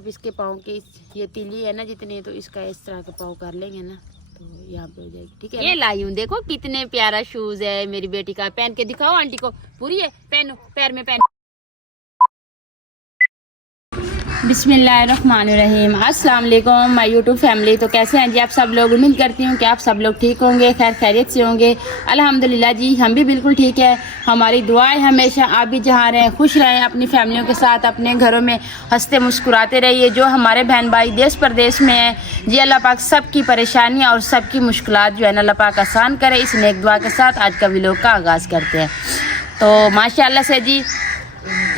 अब इसके पाँव के ये तीली है ना जितनी, तो इसका इस तरह का पाँव कर लेंगे ना तो यहाँ पे हो जाएगी। ठीक है, ये लाई हूँ, देखो कितने प्यारा शूज है मेरी बेटी का। पहन के दिखाओ आंटी को, पूरी है, पहनो पैर में पहनो। बिस्मिल्लाहिर्रहमानिर्रहीम। अस्सलाम वालेकुम माय यूट्यूब फैमिली। तो कैसे हैं जी आप सब लोग? उम्मीद करती हूँ कि आप सब लोग ठीक होंगे, खैर खैरियत से होंगे। अल्हम्दुलिल्लाह जी हम भी बिल्कुल ठीक है। हमारी दुआएं हमेशा आप भी जहाँ रहें खुश रहें, अपनी फैमिलियों के साथ अपने घरों में हंसते मुस्कुराते रहिए। जो हमारे बहन भाई देश प्रदेश में हैं जी, अल्लाह पाक सबकी परेशानियाँ और सबकी मुश्किलात जो है ना अल्लाह पाक आसान करे। इस नेक दुआ के साथ आज का व्लॉग का आगाज़ करते हैं। तो माशाल्लाह से जी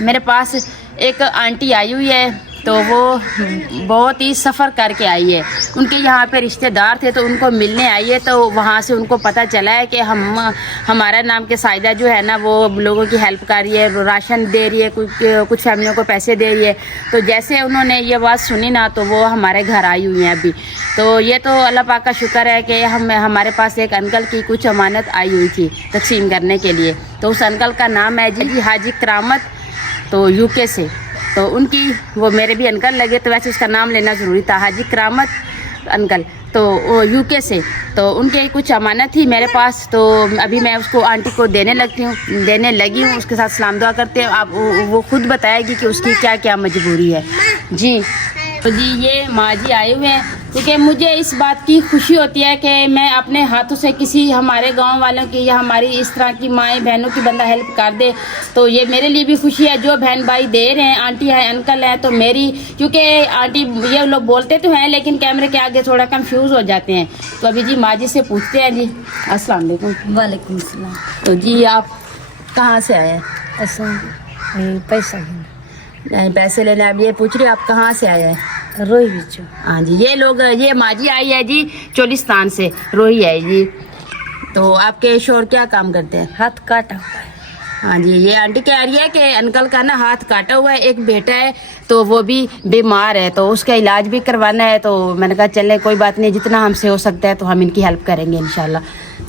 मेरे पास एक आंटी आई हुई है, तो वो बहुत ही सफ़र करके आई है। उनके यहाँ पे रिश्तेदार थे तो उनको मिलने आई है। तो वहाँ से उनको पता चला है कि हमारा नाम के साइदा जो है ना वो लोगों की हेल्प कर रही है, राशन दे रही है, कुछ फैमिलियों को पैसे दे रही है। तो जैसे उन्होंने ये बात सुनी ना तो वो हमारे घर आई हुई हैं अभी। तो ये तो अल्लाह पाक का शुक्र है कि हमारे पास एक अंकल की कुछ अमानत आई हुई थी तकसीम करने के लिए। तो उस अंकल का नाम है जी हाजी करामत, तो यूके से। तो उनकी वो मेरे भी अंकल लगे, तो वैसे उसका नाम लेना ज़रूरी था, हाजी करामत अंकल, तो वो यूके से। तो उनके कुछ अमानत थी मेरे पास, तो अभी मैं उसको आंटी को देने लगी हूँ। उसके साथ सलाम दुआ करते हैं। आप वो खुद बताएगी कि उसकी क्या क्या मजबूरी है जी। तो जी ये माँ जी आए हुए हैं क्योंकि मुझे इस बात की खुशी होती है कि मैं अपने हाथों से किसी हमारे गांव वालों की या हमारी इस तरह की माएँ बहनों की बंदा हेल्प कर दे, तो ये मेरे लिए भी खुशी है। जो बहन भाई दे रहे हैं, आंटी है अंकल है, तो मेरी, क्योंकि आंटी ये लोग बोलते तो हैं लेकिन कैमरे के आगे थोड़ा कंफ्यूज हो जाते हैं। तो अभी जी माँ जी से पूछते हैं जी। अस्सलाम वालेकुम। वालेकुम सलाम। तो जी आप कहाँ से आए हैं? ऐसा पैसा नहीं पैसे लेने, अब ये पूछ रही आप कहाँ से आए हैं? रोई बिचो। हाँ जी, ये लोग, ये माजी आई है जी चोलिस्तान से, रोही है जी। तो आपके शोर क्या काम करते हैं? हाथ काटा हुआ है। हाँ जी, ये आंटी कह रही है कि अंकल का ना हाथ काटा हुआ है, एक बेटा है तो वो भी बीमार है, तो उसका इलाज भी करवाना है। तो मैंने कहा चले कोई बात नहीं, जितना हमसे हो सकता है तो हम इनकी हेल्प करेंगे इंशाल्लाह।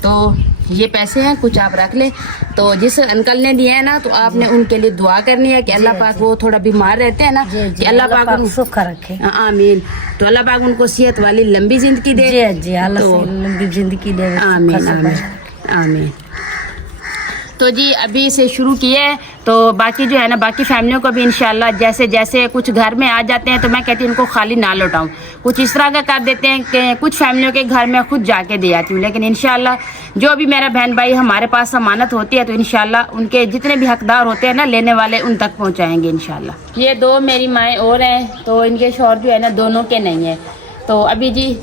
तो ये पैसे हैं, कुछ आप रख लें। तो जिस अंकल ने दिए हैं ना तो आपने उनके लिए दुआ करनी है कि अल्लाह पाक, वो थोड़ा बीमार रहते हैं ना, कि अल्लाह पाक सुख रखे। आमीन। तो अल्लाह पाक उनको सेहत वाली लंबी जिंदगी दे। जी अल्लाह लंबी जिंदगी दे। आमीन आमीन आमीन। तो जी अभी से शुरू किए, तो बाकी जो है ना बाकी फैमिलियों को भी इंशाल्लाह जैसे जैसे कुछ घर में आ जाते हैं तो मैं कहती हूँ उनको खाली ना लौटाऊँ, कुछ इस तरह का कर देते हैं कि कुछ फैमिलियों के घर में खुद जाके दे आती हूँ। लेकिन इंशाल्लाह जो भी मेरा बहन भाई हमारे पास अमानत होती है तो इंशाल्लाह उनके जितने भी हकदार होते हैं ना लेने वाले, उन तक पहुँचाएंगे इंशाल्लाह। ये दो मेरी माएँ और हैं, तो इनके शौहर जो है ना दोनों के नहीं है। तो अभी जी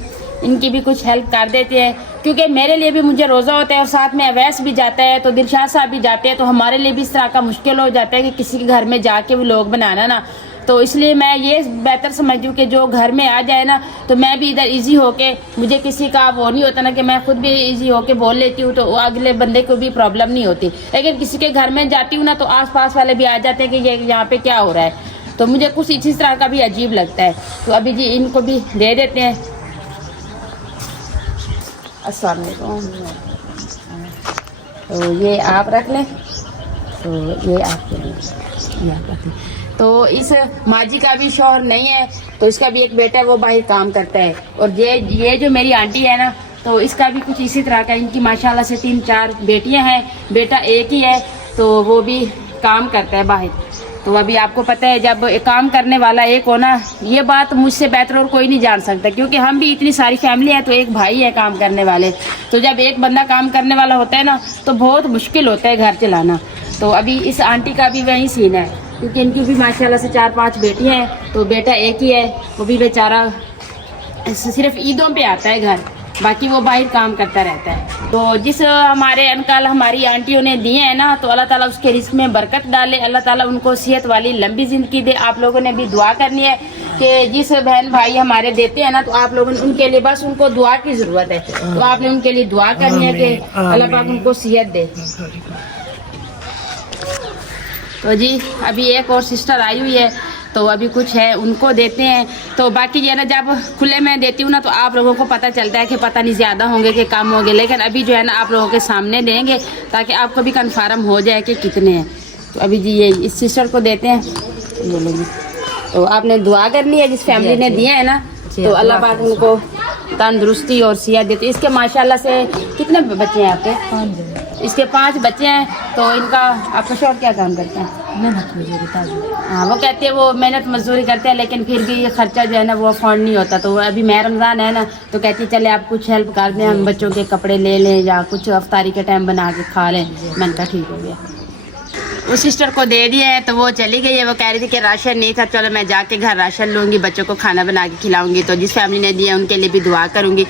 इनकी भी कुछ हेल्प कर देते हैं, क्योंकि मेरे लिए भी मुझे रोज़ा होता है और साथ में अवैस भी जाता है, तो दिलशाद साहब भी जाते हैं, तो हमारे लिए भी इस तरह का मुश्किल हो जाता है कि किसी के घर में जाके भी लोग बनाना ना। तो इसलिए मैं ये बेहतर समझती हूँ कि जो घर में आ जाए ना तो मैं भी इधर इजी होके, मुझे किसी का वो नहीं होता ना कि मैं खुद भी इजी होके बोल लेती हूँ तो अगले बंदे को भी प्रॉब्लम नहीं होती। लेकिन किसी के घर में जाती हूँ ना तो आस पास वाले भी आ जाते हैं कि ये यहाँ पे क्या हो रहा है, तो मुझे कुछ इसी तरह का भी अजीब लगता है। तो अभी जी इनको भी दे देते हैं। अस्सलाम वालेकुम। तो ये आप रख लें, तो ये आपके लिए। तो इस माजी का भी शौहर नहीं है, तो इसका भी एक बेटा है, वो बाहर काम करता है। और ये जो मेरी आंटी है ना तो इसका भी कुछ इसी तरह का, इनकी माशाल्लाह से 3-4 बेटियां हैं, बेटा एक ही है, तो वो भी काम करता है बाहर। तो अभी आपको पता है जब काम करने वाला एक हो ना, ये बात मुझसे बेहतर और कोई नहीं जान सकता, क्योंकि हम भी इतनी सारी फैमिली है तो एक भाई है काम करने वाले। तो जब एक बंदा काम करने वाला होता है ना तो बहुत मुश्किल होता है घर चलाना। तो अभी इस आंटी का भी वही सीन है, क्योंकि इनकी भी माशाल्लाह से 4-5 बेटियाँ हैं, तो बेटा एक ही है, वो भी बेचारा सिर्फ ईदों पे आता है घर, बाकी वो बाहर काम करता रहता है। तो जिस हमारे अंकल हमारी आंटियों ने दिए हैं ना तो अल्लाह ताला उसके रिस्क में बरकत डाले, अल्लाह ताला उनको सेहत वाली लंबी ज़िंदगी दे। आप लोगों ने भी दुआ करनी है कि जिस बहन भाई हमारे देते हैं ना तो आप लोगों ने उनके लिए बस उनको दुआ की ज़रूरत है, तो आपने उनके लिए दुआ करनी है कि अल्लाह पाक उनको सेहत दे। तो जी अभी एक और सिस्टर आई हुई है, तो अभी कुछ है उनको देते हैं। तो बाकी ये ना जब खुले में देती हूँ ना तो आप लोगों को पता चलता है कि पता नहीं ज़्यादा होंगे कि कम होंगे, लेकिन अभी जो है ना आप लोगों के सामने देंगे ताकि आपको भी कन्फर्म हो जाए कि कितने हैं। तो अभी जी ये इस सिस्टर को देते हैं, ये लोग तो आपने दुआ करनी है जिस फैमिली ने दिया है ना, तो अल्लाह पाक उनको तंदुरुस्ती और सेहत देते। इसके माशाल्लाह से कितने बच्चे हैं आपके? 5 इसके 5 बच्चे हैं। तो इनका आपका शौहर क्या काम करते हैं? मेहनत मजदूरी ताजी। हाँ, वो कहते हैं वो मेहनत मजदूरी करते हैं, लेकिन फिर भी ये खर्चा जो है ना वो अफोर्ड नहीं होता। तो अभी मैं रमज़ान है ना, तो कहती है चले आप कुछ हेल्प कर दें, हम बच्चों के कपड़े ले लें या कुछ अफ्तारी के टाइम बना के खा लें। मैंने कहा ठीक हो गया। उस सिस्टर को दे दिया है तो वो चली गई है। वो कह रही थी कि राशन नहीं था, चलो मैं जाके घर राशन लूँगी, बच्चों को खाना बना के खिलाऊंगी। तो जिस फैमिली ने दिया उनके लिए भी दुआ करूँगी।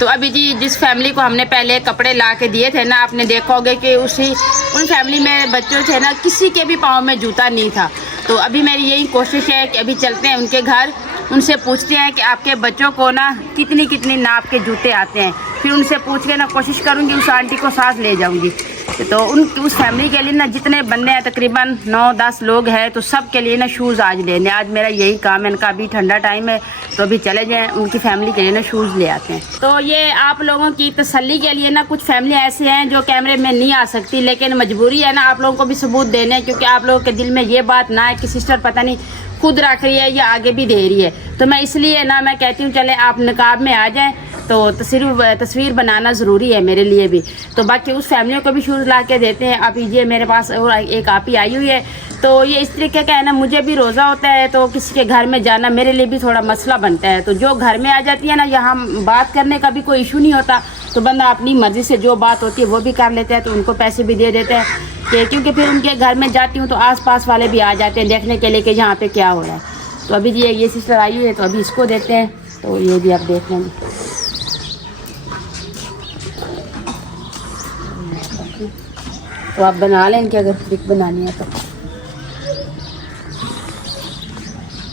तो अभी जी जिस फैमिली को हमने पहले कपड़े ला के दिए थे ना, आपने देखा होगा कि उन फैमिली में बच्चों थे ना, किसी के भी पाँव में जूता नहीं था। तो अभी मेरी यही कोशिश है कि अभी चलते हैं उनके घर, उनसे पूछते हैं कि आपके बच्चों को ना कितनी नाप के जूते आते हैं। फिर उनसे पूछ के ना कोशिश करूँगी उस आंटी को साथ ले जाऊँगी। तो उस फैमिली के लिए ना जितने बंदे हैं तकरीबन 9-10 लोग हैं, तो सब के लिए ना शूज़ आज लेने, आज मेरा यही काम है। इनका अभी ठंडा टाइम है तो अभी चले जाएं उनकी फैमिली के लिए ना शूज़ ले आते हैं। तो ये आप लोगों की तसल्ली के लिए ना कुछ फैमिली ऐसे हैं जो कैमरे में नहीं आ सकती, लेकिन मजबूरी है ना आप लोगों को भी सबूत देने, क्योंकि आप लोगों के दिल में ये बात ना है कि सिस्टर पता नहीं खुद रख रही है या आगे भी दे रही है। तो मैं इसलिए ना मैं कहती हूँ चले आप निकाब में आ जाएं, तो तस्वीर बनाना ज़रूरी है मेरे लिए भी। तो बाकी उस फैमिली को भी शूज़ ला के देते हैं। आप ये मेरे पास और एक आप ही आई हुई है, तो ये इस तरीके का है ना, मुझे भी रोज़ा होता है तो किसी के घर में जाना मेरे लिए भी थोड़ा मसला बनता है। तो जो घर में आ जाती है ना, यहाँ बात करने का भी कोई इशू नहीं होता, तो बंदा अपनी मर्ज़ी से जो बात होती है वो भी कर लेता है। तो उनको पैसे भी दे देते हैं क्योंकि फिर उनके घर में जाती हूँ तो आस-पास वाले भी आ जाते हैं देखने के लिए कि यहाँ पे क्या हो रहा है। तो अभी ये सिस्टर आई हुई है तो अभी इसको देते हैं, तो ये भी आप देख लेंगे। तो आप बना लें इनकी अगर ब्रिक बनानी है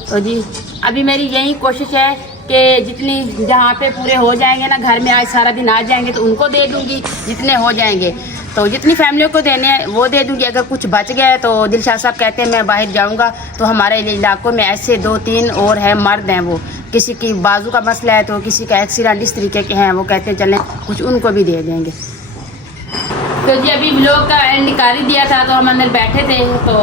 तो जी अभी मेरी यही कोशिश है कि जितनी जहाँ पे पूरे हो जाएंगे ना, घर में आज सारा दिन आ जाएंगे तो उनको दे दूँगी, जितने हो जाएंगे तो जितनी फैमिलियों को देने हैं वो दे दूँगी। अगर कुछ बच गया है तो दिलशाद साहब कहते हैं मैं बाहर जाऊँगा, तो हमारे इलाकों में ऐसे 2-3 और हैं मर्द हैं, वो किसी की बाजू का मसला है तो किसी का एक्सीडेंट इस तरीके के हैं, वो कहते हैं चलें कुछ उनको भी दे देंगे। तो जी अभी व्लॉग का एंड कर ही दिया था, तो हम अंदर बैठे थे तो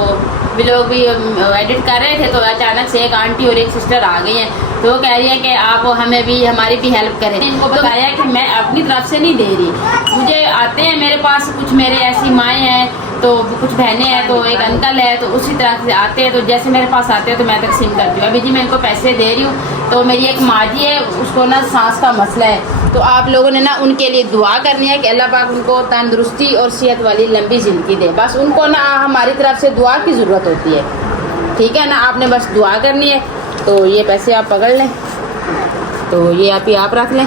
व्लॉग भी एडिट कर रहे थे, तो अचानक से एक आंटी और एक सिस्टर आ गई हैं। तो वो कह रही है कि आप हमें भी हमारी भी हेल्प करें। इनको बताया कि मैं अपनी तरफ से नहीं दे रही, मुझे आते हैं मेरे पास कुछ मेरे ऐसी माएँ हैं तो कुछ बहनें हैं तो एक अंकल है, तो उसी तरह से आते हैं, तो जैसे मेरे पास आते हैं तो मैं तकसीम करती हूँ। अभी जी मैं इनको पैसे दे रही हूँ। तो मेरी एक माँ जी है, उसको ना सांस का मसला है, तो आप लोगों ने ना उनके लिए दुआ करनी है कि अल्लाह पाक उनको तंदुरुस्ती और सेहत वाली लंबी ज़िंदगी दे। बस उनको ना हमारी तरफ से दुआ की ज़रूरत होती है, ठीक है ना, आपने बस दुआ करनी है। तो ये पैसे आप पकड़ लें, तो ये आप रख लें।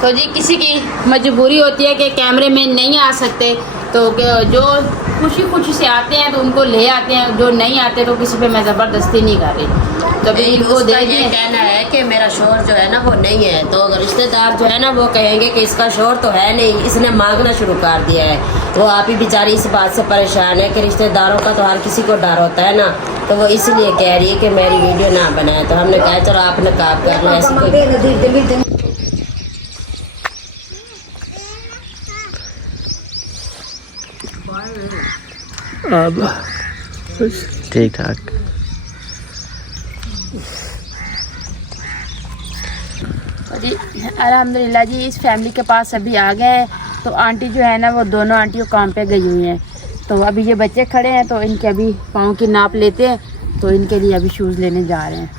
तो जी किसी की मजबूरी होती है कि कैमरे में नहीं आ सकते, तो जो खुशी से आते हैं तो उनको ले आते हैं, जो नहीं आते तो किसी पे मैं ज़बरदस्ती नहीं कर रही। तो अभी इनको दे दिए। कहना है कि मेरा शोहर जो है ना वो नहीं है, तो अगर रिश्तेदार जो है ना वो कहेंगे कि इसका शोहर तो है नहीं, इसने मांगना शुरू कर दिया है, तो आप ही बेचारी इस बात से परेशान है कि रिश्तेदारों का तो हर किसी को डर होता है ना, तो वो इसलिए कह रही है कि मेरी वीडियो ना बनाए। तो हमने कहा चलो आप नकाब कर लो, ऐसी कोई अब ठीक ठाक। जी अल्हम्दुलिल्लाह जी इस फैमिली के पास अभी आ गए हैं। तो आंटी जो है ना वो दोनों आंटियों काम पे गई हुई हैं, तो अभी ये बच्चे खड़े हैं तो इनके अभी पाँव की नाप लेते हैं, तो इनके लिए अभी शूज़ लेने जा रहे हैं।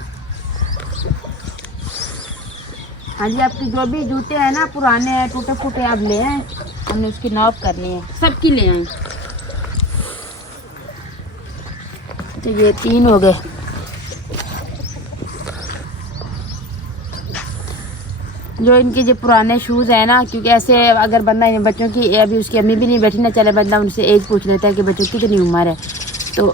हाँ जी आपकी जो भी जूते हैं ना पुराने हैं टूटे फूटे आप ले आए, हमने उसकी नाप करनी है, सबकी ले आए। तो ये 3 हो गए। जो इनके जो पुराने शूज़ हैं ना, क्योंकि ऐसे अगर बंदा इन बच्चों की अभी उसकी अम्मी भी नहीं बैठी ना, चले बंदा उनसे एज पूछ लेता है कि बच्चों की कितनी उम्र है। तो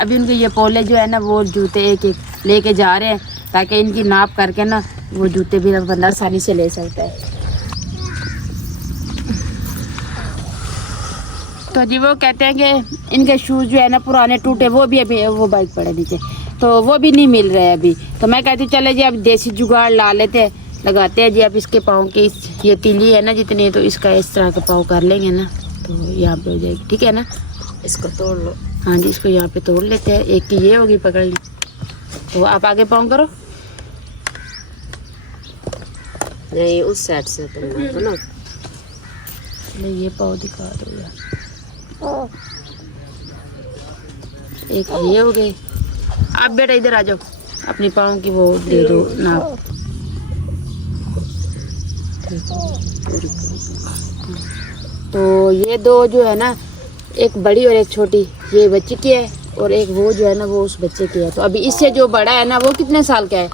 अभी उनके ये पोले जो है ना वो जूते एक लेके जा रहे हैं, ताकि इनकी नाप करके ना वो जूते भी बंदा आसानी से ले सकता है। तो जी वो कहते हैं कि इनके शूज़ जो है ना पुराने टूटे वो भी अभी वो बाइक पड़े नीचे, तो वो भी नहीं मिल रहे अभी। तो मैं कहती हूँ चले जी अब देसी जुगाड़ लगाते हैं जी। अब इसके पाँव की ये तीली है ना जितनी, तो इसका इस तरह का पाँव कर लेंगे ना, तो यहाँ पे हो जाएगी, ठीक है ना। इसको तोड़ लो। हाँ जी, इसको यहाँ पे तोड़ लेते हैं। एक की ये होगी पकड़ ली, तो आप आगे पाँव करो। नहीं उस साइड से तुम मारो ना। नहीं ये पाँव दिखा दो यार। एक ये हो गए। आप बेटा इधर आ जाओ, अपनी पाँव की वो दे दो ना। तो ये दो जो है ना, एक बड़ी और एक छोटी, ये बच्चे की है और एक वो जो है ना वो उस बच्चे की है। तो अभी इससे जो बड़ा है ना वो कितने साल का है?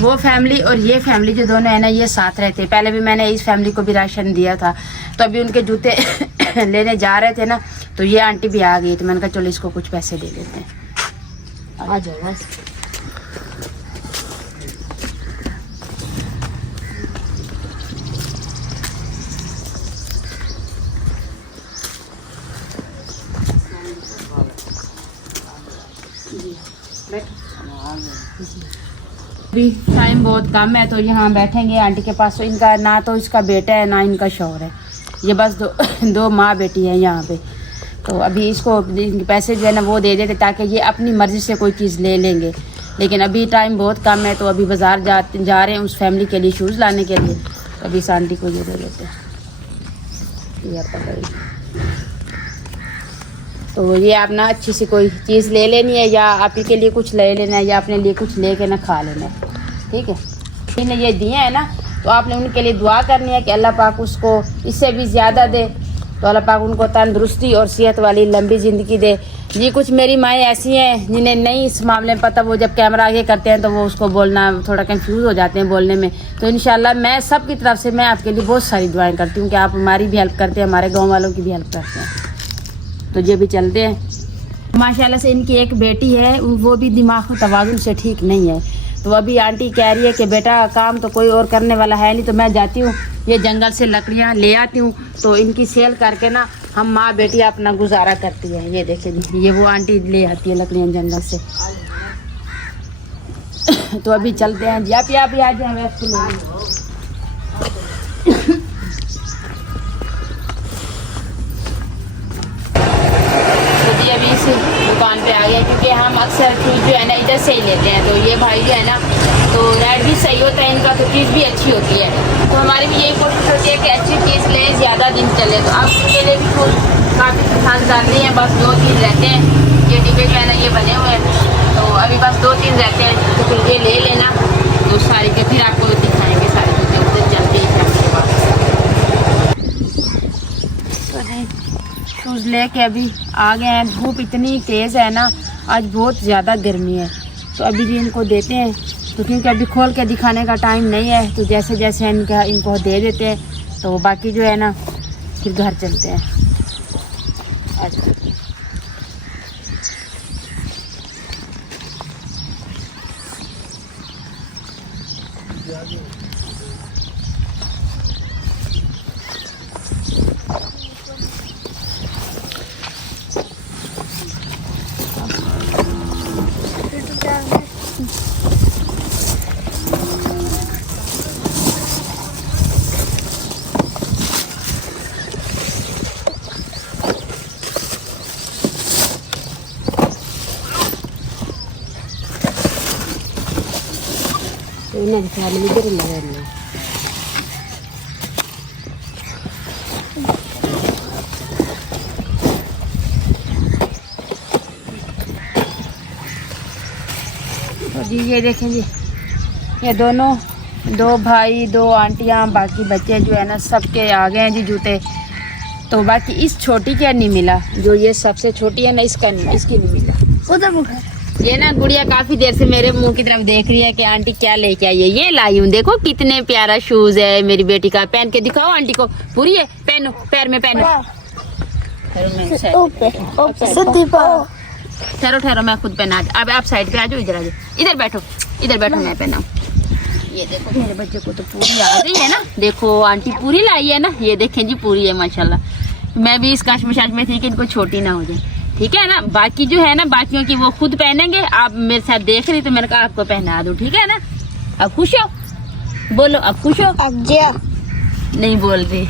वो फैमिली और ये फैमिली जो दोनों है ना ये साथ रहते हैं। पहले भी मैंने इस फैमिली को भी राशन दिया था, तो अभी उनके जूते लेने जा रहे थे ना, तो ये आंटी भी आ गई, तो मैंने कहा चलो इसको कुछ पैसे दे देते हैं। आ जाओ बस। अभी टाइम बहुत कम है, तो यहाँ बैठेंगे आंटी के पास। तो इनका ना तो इसका बेटा है ना इनका शौहर है, ये बस दो माँ बेटी है यहाँ पे। तो अभी इसको पैसे जो है ना वो दे देते ताकि ये अपनी मर्ज़ी से कोई चीज़ ले लेंगे। लेकिन अभी टाइम बहुत कम है, तो अभी बाज़ार जा रहे हैं उस फैमिली के लिए शूज़ लाने के लिए। तो अभी इस आंटी को ये दे देते हैं, ये पकड़िए। तो ये आप ना अच्छी सी कोई चीज़ ले लेनी है, या आप ही के लिए कुछ ले लेना है, या अपने लिए कुछ लेके ना खा लेना है, ठीक है। इन्हें ये दिए हैं ना, तो आपने उनके लिए दुआ करनी है कि अल्लाह पाक उसको इससे भी ज़्यादा दे। तो अल्लाह पाक उनको तंदुरुस्ती और सेहत वाली लंबी ज़िंदगी दे। जी कुछ मेरी माएँ ऐसी हैं जिन्हें नहीं इस मामले में पता, वो जब कैमरा आगे करते हैं तो वो उसको बोलना थोड़ा कंफ्यूज हो जाते हैं बोलने में। तो इंशाल्लाह मैं सब की तरफ से मैं आपके लिए बहुत सारी दुआएँ करती हूँ कि आप हमारी भी हेल्प करते हैं, हमारे गाँव वालों की भी हेल्प करते हैं। तो ये भी चलते हैं। माशाल्लाह से इनकी एक बेटी है, वो भी दिमाग में तवाज़ुन से ठीक नहीं है। तो अभी आंटी कह रही है कि बेटा काम तो कोई और करने वाला है नहीं, तो मैं जाती हूँ ये जंगल से लकड़ियाँ ले आती हूँ, तो इनकी सेल करके ना हम माँ बेटी अपना गुजारा करती है। ये देखिए जी, ये वो आंटी ले आती है लकड़ियाँ जंगल से। तो अभी चलते हैं जी, आप भी आ जाए वैसे अभी इस दुकान पे आ गए, क्योंकि हम अक्सर चीज़ जो है ना इधर से ही लेते हैं। तो ये भाई जो है ना, तो रेट भी सही होता है इनका, तो चीज़ भी अच्छी होती है। तो हमारी भी यही कोशिश होती है कि अच्छी चीज़ लें, ज़्यादा दिन चले। तो अब इनके लिए भी फूल काफ़ी पसंद नहीं है, बस 2-3 रहते हैं। ये डिब्बे जो है ना ये बने हुए हैं, तो अभी बस 2-3 रहते हैं, तो फिर ये ले लेना। तो सारी के फिर आपको दिखाएँगे सारी चीज़ें उधर जल्दी शूज़ लेके अभी आ गए हैं। धूप इतनी तेज़ है ना, आज बहुत ज़्यादा गर्मी है। तो अभी भी इनको देते हैं, तो क्योंकि अभी खोल के दिखाने का टाइम नहीं है, तो जैसे जैसे इनको दे देते हैं, तो बाकी जो है ना फिर घर चलते हैं। अच्छा फैमिली इधर लगा जी। ये देखें जी, ये दोनों 2 भाई 2 आंटियाँ, बाकी बच्चे जो है ना सबके आ गए हैं जी जूते। तो बाकी इस छोटी का नहीं मिला, जो ये सबसे छोटी है ना इसका नहीं, इसकी नहीं मिला। उधर ये ना गुड़िया काफी देर से मेरे मुंह की तरफ देख रही है कि आंटी क्या लेके आई है। ये लाई हूँ, देखो कितने प्यारा शूज है मेरी बेटी का। पहन के दिखाओ आंटी को, पूरी है, पहनो, पैर में पहनो। ठहरो मैं खुद पहना। अब आप साइड पे आ जाओ, इधर आ जाओ, इधर बैठो मैं पहनाऊँ। ये देखो मेरे बच्चे को तो पूरी आ गई है ना, देखो आंटी पूरी लाई है ना, ये देखें जी पूरी है माशाल्लाह। मैं भी इस कश्मकश में थी कि इनको छोटी ना हो जाए, ठीक है ना। बाकी जो है ना बाकियों की वो खुद पहनेंगे, आप मेरे साथ देख रही तो मैंने कहा आपको पहना दूं, ठीक है ना। अब खुश हो, बोलो अब खुश हो। अब नहीं बोल रही,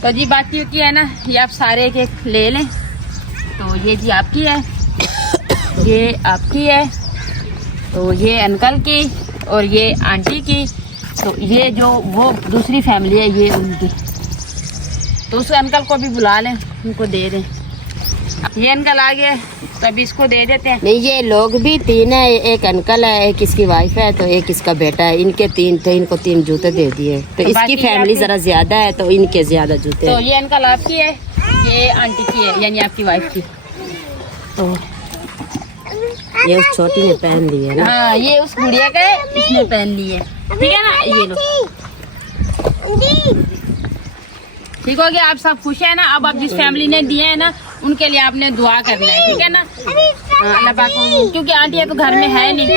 तो जी बाकी की है ना, ये आप सारे एक एक ले लें। तो ये जी आपकी है, ये आपकी है, तो ये अंकल की और ये आंटी की। तो ये जो वो दूसरी फैमिली है ये उनकी। तो उस अंकल को भी बुला लें, उनको दे दें। ये अंकल आ गए तो अभी इसको दे देते हैं। नहीं, ये लोग भी 3 है, एक अंकल है, एक इसकी वाइफ है, तो एक इसका बेटा है। इनके 3 थे, इनको 3 जूते दे दिए। तो इसकी बाकी फैमिली आपकी- जरा ज्यादा है तो इनके ज्यादा जूते तो हैं। ये अंकल आपकी है, ये आंटी की है, यानी आपकी वाइफ की। तो ये उस छोटी ने पहन ली है ना। हाँ, ये उस गुड़िया का है, इसने पहन ली है। ठीक है ना, ये लो। ठीक हो गया, आप सब खुश है ना। अब आप जिस फैमिली ने दिए है ना, उनके लिए आपने दुआ करना है, ठीक है ना। अल्लाह पाक, क्योंकि आंटी है तो घर में है नहीं,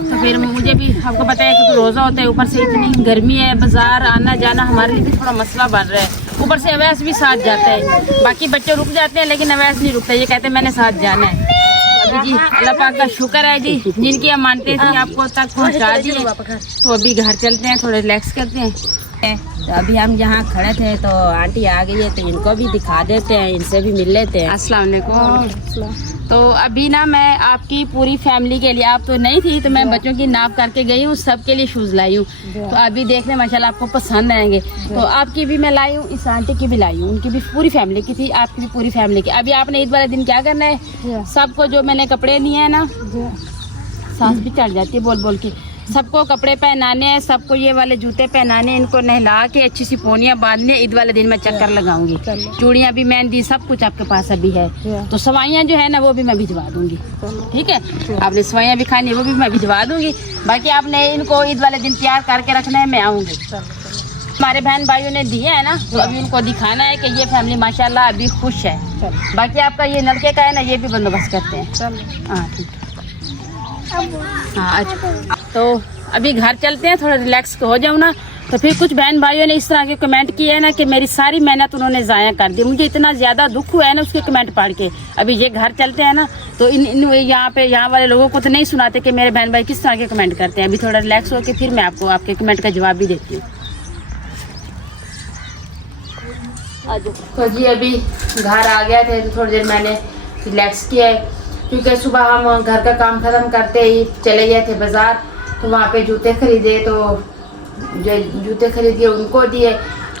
तो फिर मुझे भी आपको पता है कि रोज़ा होता है, ऊपर से इतनी गर्मी है, बाजार आना जाना हमारे लिए भी थोड़ा मसला बन रहा है। ऊपर से अवैस भी साथ जाता है, बाकी बच्चे रुक जाते हैं लेकिन अवैस नहीं रुकता। ये कहते हैं मैंने साथ जाना है। अभी जी अल्लाह पाक का शुक्र है जी, जिनकी हम मानते थे आपको तक पहुँचा दिए। तो अभी घर चलते हैं, थोड़ा रिलैक्स करते हैं। तो अभी हम यहाँ खड़े थे तो आंटी आ गई है, तो इनको भी दिखा देते हैं, इनसे भी मिल लेते हैं। अस्सलाम वालेकुम। तो अभी ना मैं आपकी पूरी फैमिली के लिए, आप तो नहीं थी तो मैं बच्चों की नाप करके गई हूँ, सबके लिए शूज़ लाई हूँ। तो अभी देख लें माशाल्लाह आपको पसंद आएंगे। तो आपकी भी मैं लाई हूँ, इस आंटी की भी लाई हूँ, उनकी भी पूरी फैमिली की थी, आपकी भी पूरी फैमिली की। अभी आपने ईद वाले दिन क्या करना है, सबको जो मैंने कपड़े दिए हैं ना, सांस भी चढ़ जाती है बोल बोल के, सबको कपड़े पहनाने हैं, सबको ये वाले जूते पहनाने, इनको नहला के अच्छी सी पोनियाँ बांधने। ईद वाले दिन मैं चक्कर लगाऊंगी, चूड़ियाँ भी, मेहंदी, सब कुछ आपके पास अभी है। तो सवाइयाँ जो है ना वो भी मैं भिजवा दूंगी, ठीक है। आपने सवाइयाँ भी खानी, वो भी मैं भिजवा दूंगी। बाकी आपने इनको ईद वाले दिन तैयार करके रखना है, मैं आऊँगी। हमारे बहन भाइयों ने दिए है ना, तो अभी उनको दिखाना है कि ये फैमिली माशाल्लाह अभी खुश है। बाकी आपका ये लड़के का है ना, ये भी बंदोबस्त करते हैं। हाँ ठीक है, हाँ अच्छा। तो अभी घर चलते हैं, थोड़ा रिलैक्स हो जाऊँ ना। तो फिर कुछ बहन भाइयों ने इस तरह के कमेंट किए हैं ना कि मेरी सारी मेहनत उन्होंने ज़ाया कर दी। मुझे इतना ज़्यादा दुख हुआ है ना उसके कमेंट पढ़ के। अभी ये घर चलते हैं ना, तो इन यहाँ वाले लोगों को तो नहीं सुनाते कि मेरे बहन भाई किस तरह के कमेंट करते हैं। अभी थोड़ा रिलैक्स होकर फिर मैं आपको आपके कमेंट का जवाब भी देती हूँ। तो जी अभी घर आ गया थे, तो थोड़ी देर मैंने रिलैक्स किया है, क्योंकि सुबह हम घर का काम ख़त्म करते ही चले गए थे बाज़ार। तो वहाँ पे जूते खरीदे, तो जो जूते खरीदिए उनको दिए,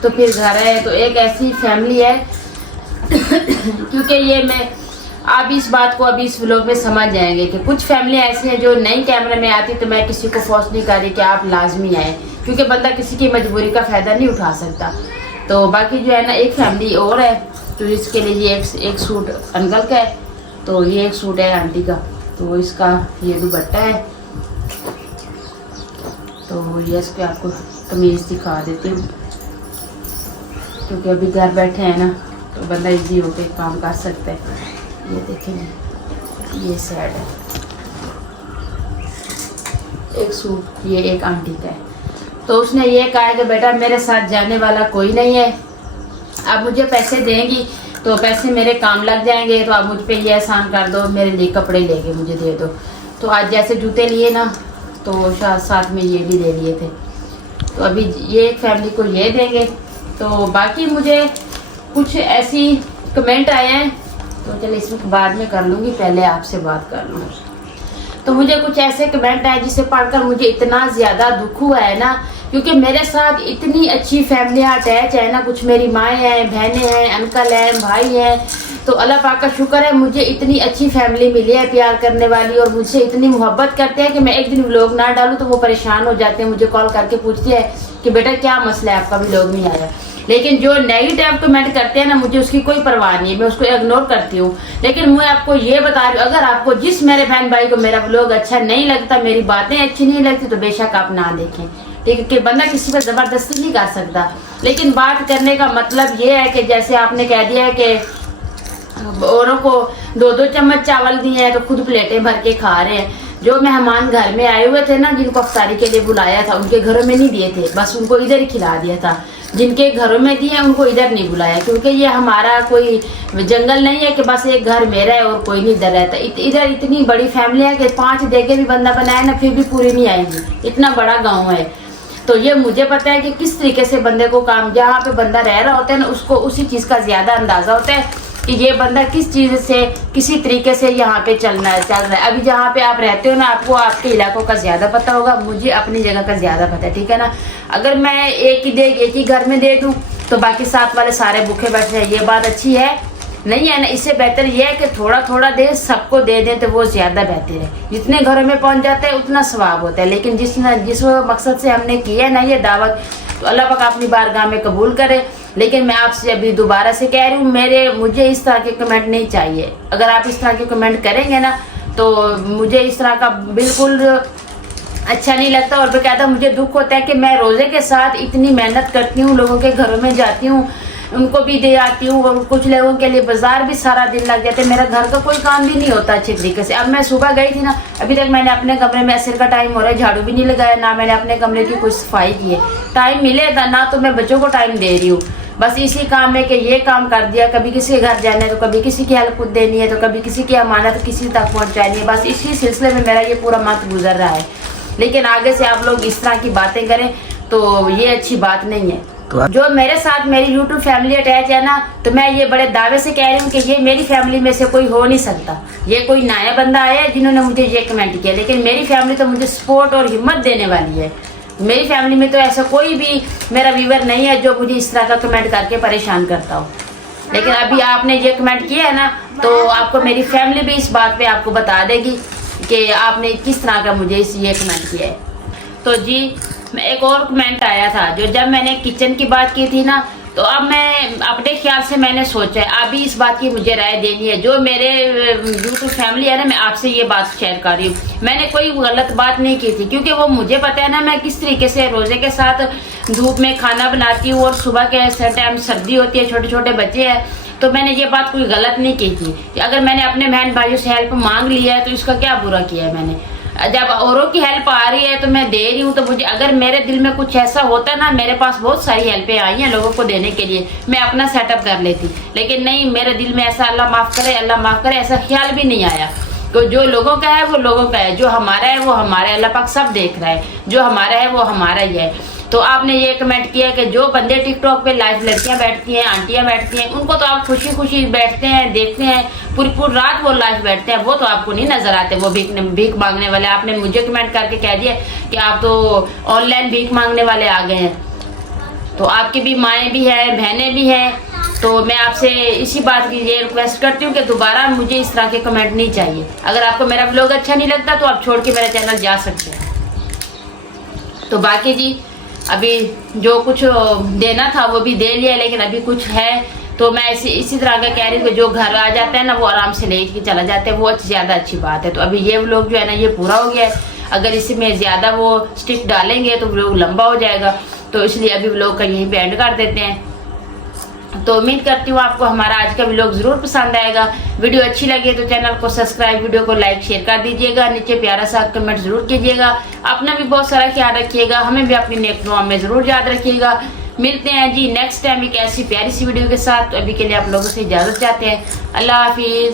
तो फिर घर आए। तो एक ऐसी फैमिली है क्योंकि ये मैं आप इस बात को अभी इस व्लॉग में समझ जाएंगे कि कुछ फैमिली ऐसी हैं जो नई कैमरे में आती, तो मैं किसी को फोर्स नहीं कर रही कि आप लाजमी आए, क्योंकि बंदा किसी की मजबूरी का फ़ायदा नहीं उठा सकता। तो बाकी जो है ना एक फैमिली और है, तो इसके लिए ये एक सूट अंकल का है, तो ये एक सूट है आंटी का, तो इसका ये दुपट्टा है। तो ये इसके आपको कमीज़ दिखा देती हूँ, क्योंकि अभी घर बैठे हैं ना, तो बंदा इजी होके काम कर सकता है। ये देखें, ये सेट है, एक सूट, ये एक आंटी का है। तो उसने ये कहा है कि बेटा मेरे साथ जाने वाला कोई नहीं है, आप मुझे पैसे देंगी तो पैसे मेरे काम लग जाएंगे, तो आप मुझ पे ये एहसान कर दो, मेरे लिए कपड़े लेके मुझे दे दो। तो आज जैसे जूते लिए ना, तो साथ में ये भी दे लिए थे। तो अभी ये एक फैमिली को ये देंगे। तो बाकी मुझे कुछ ऐसी कमेंट आए हैं, तो चलो इसमें बाद में कर लूँगी, पहले आपसे बात कर लूँ। तो मुझे कुछ ऐसे कमेंट आए जिसे पढ़कर मुझे इतना ज़्यादा दुख हुआ है ना, क्योंकि मेरे साथ इतनी अच्छी फैमिलियाँ अटैच है ना, कुछ मेरी माएँ हैं, बहनें हैं, अंकल हैं, भाई हैं। तो अल्लाह पाक का शुक्र है मुझे इतनी अच्छी फैमिली मिली है प्यार करने वाली, और मुझसे इतनी मोहब्बत करते हैं कि मैं एक दिन व्लॉग ना डालूँ तो वो परेशान हो जाते हैं, मुझे कॉल करके पूछते हैं कि बेटा क्या मसला है आपका व्लॉग नहीं आया। लेकिन जो नेगेटिव कमेंट करते हैं ना, मुझे उसकी कोई परवाह नहीं है, मैं उसको इग्नोर करती हूँ। लेकिन मैं आपको ये बता रही हूँ, अगर आपको जिस मेरे बहन भाई को मेरा व्लॉग अच्छा नहीं लगता, मेरी बातें अच्छी नहीं लगती, तो बेशक आप ना देखें, ठीक है। कि बंदा किसी पर ज़बरदस्ती नहीं कर सकता। लेकिन बात करने का मतलब ये है कि जैसे आपने कह दिया है कि औरों को 2-2 चम्मच चावल दिए हैं तो खुद प्लेटें भर के खा रहे हैं। जो मेहमान घर में आए हुए थे ना, जिनको अफ्तारी के लिए बुलाया था, उनके घरों में नहीं दिए थे, बस उनको इधर ही खिला दिया था। जिनके घरों में दिए उनको इधर नहीं बुलाया, क्योंकि ये हमारा कोई जंगल नहीं है कि बस एक घर मेरा है और कोई नहीं इधर रहता। इधर इतनी बड़ी फैमिली है कि 5 देगे भी बंदा बनाए ना, फिर भी पूरी नहीं आएगी, इतना बड़ा गाँव है। तो ये मुझे पता है कि किस तरीके से बंदे को काम, जहाँ पे बंदा रह रहा होता है ना, उसको उसी चीज़ का ज़्यादा अंदाज़ा होता है कि ये बंदा किस चीज़ से, किसी तरीके से यहाँ पे चल रहा है। अभी जहाँ पे आप रहते हो ना, आपको आपके इलाकों का ज़्यादा पता होगा, मुझे अपनी जगह का ज़्यादा पता है, ठीक है ना। अगर मैं एक ही घर में दे दूँ तो बाकी साथ वाले सारे भूखे बैठ जाए, ये बात अच्छी है नहीं है ना। इससे बेहतर ये है कि थोड़ा थोड़ा दे, सबको दे दें तो वो ज़्यादा बेहतर है। जितने घरों में पहुंच जाते हैं उतना सवाब होता है। लेकिन जिस मकसद से हमने किया है ना ये दावत, तो अल्लाह पाक अपनी बारगाह में कबूल करे। लेकिन मैं आपसे अभी दोबारा से कह रही हूँ, मुझे इस तरह के कमेंट नहीं चाहिए। अगर आप इस तरह के कमेंट करेंगे ना तो मुझे इस तरह का बिल्कुल अच्छा नहीं लगता। और बेकायदा मुझे दुख होता है कि मैं रोज़े के साथ इतनी मेहनत करती हूँ, लोगों के घरों में जाती हूँ, उनको भी दे आती हूँ, और कुछ लोगों के लिए बाजार भी सारा दिन लग जाते हैं। मेरा घर का कोई काम भी नहीं होता अच्छे तरीके से। अब मैं सुबह गई थी ना, अभी तक मैंने अपने कमरे में, असर का टाइम हो रहा है, झाड़ू भी नहीं लगाया, ना मैंने अपने कमरे की कोई सफाई की है। टाइम मिलेगा ना तो मैं बच्चों को टाइम दे रही हूँ, बस इसी काम में कि ये काम कर दिया, कभी किसी के घर जाना है तो कभी किसी की हेल्प देनी है, तो कभी किसी की अमानत किसी तक पहुँचानी है। बस इसी सिलसिले में मेरा ये पूरा मंथ गुजर रहा है। लेकिन आगे से आप लोग इस तरह की बातें करें तो ये अच्छी बात नहीं है। जो मेरे साथ मेरी YouTube फैमिली अटैच है ना, तो मैं ये बड़े दावे से कह रही हूँ कि ये मेरी फैमिली में से कोई हो नहीं सकता। ये कोई नया बंदा आया है जिन्होंने मुझे ये कमेंट किया, लेकिन मेरी फैमिली तो मुझे सपोर्ट और हिम्मत देने वाली है। मेरी फैमिली में तो ऐसा कोई भी मेरा व्यूअर नहीं है जो मुझे इस तरह का कमेंट करके परेशान करता हो। लेकिन अभी आपने ये कमेंट किया है ना, तो आपको मेरी फैमिली भी इस बात पे आपको बता देगी कि आपने किस तरह का मुझे ये कमेंट किया है। तो जी एक और कमेंट आया था, जो जब मैंने किचन की बात की थी ना, तो अब मैं अपने ख्याल से मैंने सोचा है अभी इस बात की मुझे राय देनी है। जो मेरे YouTube फैमिली है ना, मैं आपसे ये बात शेयर कर रही हूँ। मैंने कोई गलत बात नहीं की थी, क्योंकि वो मुझे पता है ना मैं किस तरीके से रोजे के साथ धूप में खाना बनाती हूँ, और सुबह के टाइम सर्दी होती है, छोटे छोटे बच्चे हैं, तो मैंने ये बात कोई गलत नहीं की थी। अगर मैंने अपने बहन भाइयों से हेल्प मांग लिया है तो इसका क्या बुरा किया है मैंने। जब औरों की हेल्प आ रही है तो मैं दे रही हूँ, तो मुझे अगर मेरे दिल में कुछ ऐसा होता ना, मेरे पास बहुत सारी हेल्पें आई हैं लोगों को देने के लिए, मैं अपना सेटअप कर लेती। लेकिन नहीं, मेरे दिल में ऐसा, अल्लाह माफ करे, ऐसा ख्याल भी नहीं आया। तो जो लोगों का है वो लोगों का है, जो हमारा है वो हमारा है। अल्लाह पाक सब देख रहा है, जो हमारा है वो हमारा ही है। तो आपने ये कमेंट किया कि जो बंदे टिकटॉक पे लाइव लड़कियां बैठती हैं, आंटियां बैठती हैं, उनको तो आप खुशी खुशी बैठते हैं, देखते हैं, पूरी रात वो लाइव बैठते हैं, वो तो आपको नहीं नजर आते, वो भीख मांगने वाले। आपने मुझे कमेंट करके कह दिया कि आप तो ऑनलाइन भीख मांगने वाले आ गए हैं। तो आपकी भी माएँ भी हैं, बहनें भी हैं। तो मैं आपसे इसी बात की ये रिक्वेस्ट करती हूँ कि दोबारा मुझे इस तरह के कमेंट नहीं चाहिए। अगर आपको मेरा व्लॉग अच्छा नहीं लगता तो आप छोड़ के मेरा चैनल जा सकते हैं। तो बाकी जी अभी जो कुछ देना था वो भी दे लिया, लेकिन अभी कुछ है तो मैं इसी तरह का कह रही हूँ कि जो घर आ जाता है ना वो आराम से ले के चला जाता है, वो ज़्यादा अच्छी बात है। तो अभी ये व्लॉग जो है ना ये पूरा हो गया है। अगर इसमें ज़्यादा वो स्टिक डालेंगे तो व्लॉग लंबा हो जाएगा, तो इसलिए अभी व्लॉग का यहीं पे एंड कर देते हैं। तो उम्मीद करती हूँ आपको हमारा आज का व्लॉग जरूर पसंद आएगा। वीडियो अच्छी लगे तो चैनल को सब्सक्राइब, वीडियो को लाइक शेयर कर दीजिएगा, नीचे प्यारा सा कमेंट जरूर कीजिएगा। अपना भी बहुत सारा ख्याल रखिएगा, हमें भी अपनी नेक दुआ में जरूर याद रखिएगा। मिलते हैं जी नेक्स्ट टाइम एक ऐसी प्यारी सी वीडियो के साथ। तो अभी के लिए आप लोगों से इजाजत चाहते हैं। अल्लाह हाफिज।